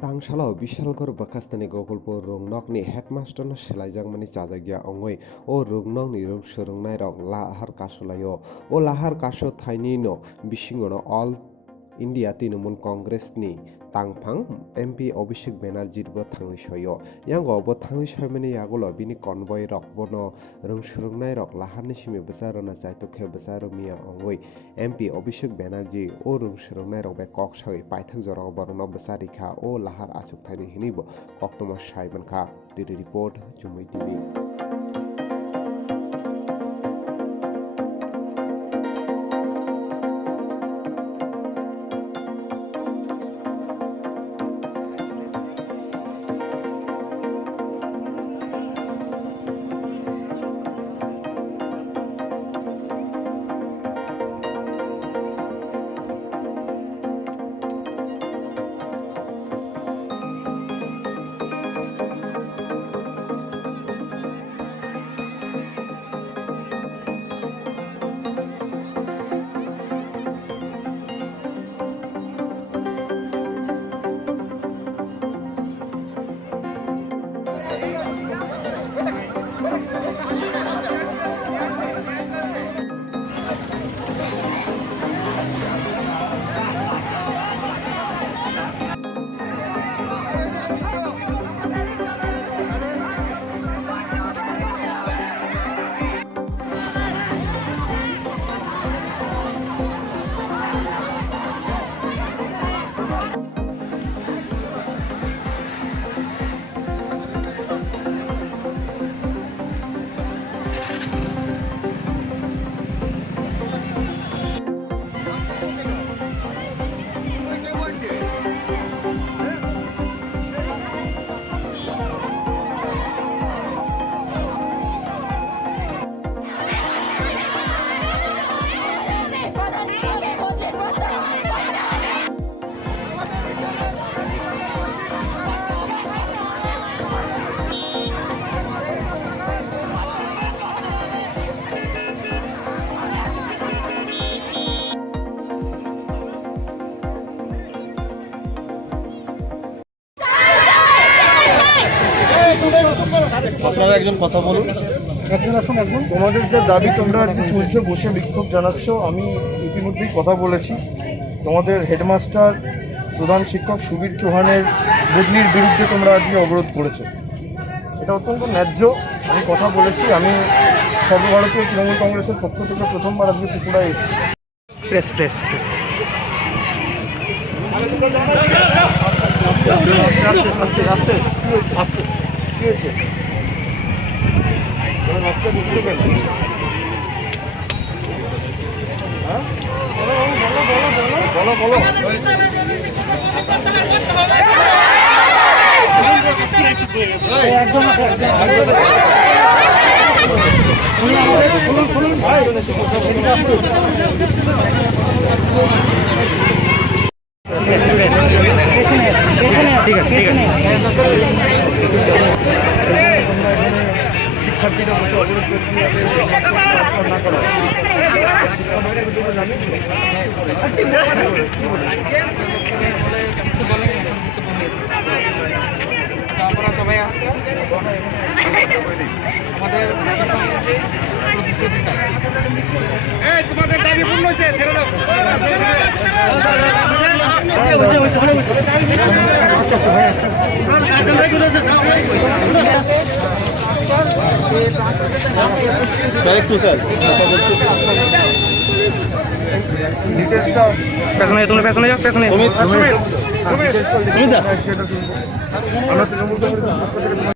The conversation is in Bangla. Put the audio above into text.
Tangshalo Bishalgor Bakastani Gogolpur Rungnokni Headmaster Selaijangmani Chajagia Ongoi O Rungnokni Rung Surungnai Rok Lahar Kasulayo O Lahar Kaso Thainino Bishingono All India Trinamool Congress ni Tangphang MP Abhishek Banerjee bo thangwi soyo yango bo thangwi soimani yagulo bini convoy rok bono rungsurungnai rok laharni simi bwsarona chaitokhe bwsaromia ongoi MP Abhishek Banerjee o rungsurungnai rok be kok sawi paithak jorao borno bwsarikha o lahar achuk thaini hini bo koktoma saimankha DD report Jumui TV আপনারা একজন কথা বলুন তোমাদের যে দাবি তোমরা আজকে তুলছো বসে বিক্ষোভ জানাচ্ছ আমি ইতিমধ্যেই কথা বলেছি তোমাদের হেডমাস্টার প্রধান শিক্ষক সুবীর চৌহানের বদলির বিরুদ্ধে তোমরা আজকে অবরোধ করেছো এটা অত্যন্ত ন্যায্য আমি কথা বলেছি আমি সর্বভারতীয় তৃণমূল কংগ্রেসের পক্ষ থেকে প্রথমবার আজকে ত্রিপুরায় এসেছি প্রেস প্রেস প্রেস আস্তে কি হয়েছে রাস্তা বুঝতে পেরেন হ্যাঁ বলো বলো শুনুন ভাই ঠিক আছে ঠিক আছে শিক্ষার্থীরা বসে অবরোধ করতে না করা আপনারা সবাই আসবেন আমাদের প্রতিশ্রুতি চাই তোমাদের দাবি পূর্ণ হয়েছে ছেড়ে দাও পেছনে যাও পেছনে আমরা তৃণমূল কংগ্রেসের